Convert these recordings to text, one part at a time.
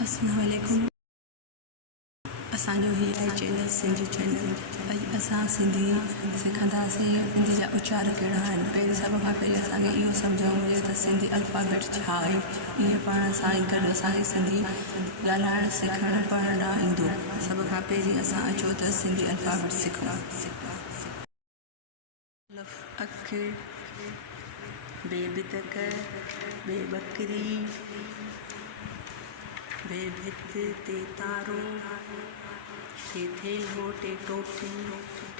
अस्सलाम वालेकुम। असांजो ही आहे चैनल सिंधी चैनल। अॼु असां सिंधी सिखंदासीं। सिंधी जा उचार कहिड़ा आहिनि। पहिरीं सभ खां पहिरीं असांखे इहो सम्झणु घुरिजे त सिंधी अल्फ़ाबेट छा आहे। ईअं पाण सां गॾु असांखे सिंधी ॻाल्हाइणु सिखणु पढ़णु न ईंदो। सभ खां पहिरीं असां अचो त सिंधी अल्फ़ाबेट सिखूं। अख, बे बिदक, बे बकरी, बे भित, ते तारो, थे थेलो, टे टोटी,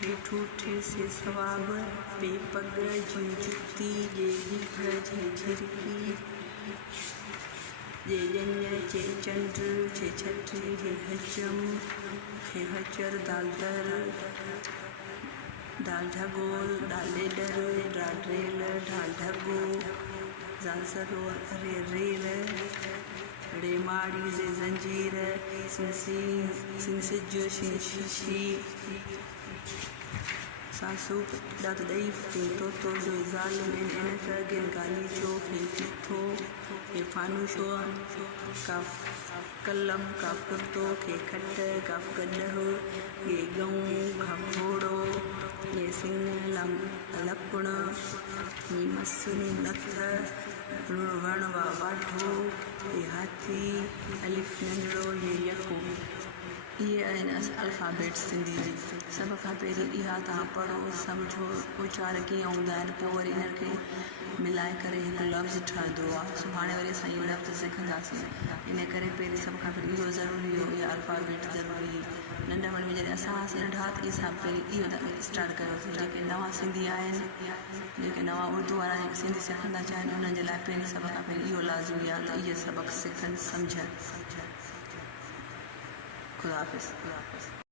टे ठूठ, से सवाब, बे पग, जी जुती, जे हीख, जे झिरकी, जे ॼञ, चे चंड, चे छठ, हे हजम, हे हचर, दाल दर, दाल ढगोल, दाल ॾेडर, दाल ड्रेल, दाल ढगो, दाल सरो, रे रेल, रे माड़ी, जे जंजीर, सिंसी, सिंसिज, शिंशीशी, सासू, दात ॾईफ, के तोतो, जो ज़ालिम, इनक, गिन गालीचो, हे फिथो, हे फानूशो, काफ कलम, काफ कुर्तो, के खट, काफ गॾह, ये गऊं, काफ घोड़ो, ये सिंह, लपण, ये मस, नथ, वण, वाढो, ये हाथी, अलिफ नंढड़ो, ये यको। इहे आहिनि अल्फ़ाबेट सिंधी जी। सभ खां पहिरीं इहा तव्हां पढ़ो, सम्झो उचार कीअं हूंदा आहिनि, पोइ वरी इन्हनि खे मिलाए करे हिकु लफ़्ज़ ठहंदो आहे। सुभाणे वरी असां इहो लफ़्ज़ सिखंदासीं। इन करे पहिरीं सभ खां पहिरीं इहो ज़रूरी हो, इहा अल्फ़ाबेट ज़रूरी हुई। नंढपण में जॾहिं असां नंढा ई सां पहिरीं इहो स्टार्ट कयोसीं। जेके नवां सिंधी आहिनि, जेके नवां उर्दू वारा जेके सिंधी सिखंदा चाहिनि, उन्हनि जे लाइ पहिरीं सभ खां पहिरीं इहो लाज़मी आहे त इहे सबक़ सिखनि, सम्झनि। खुदा हाफ़िज़।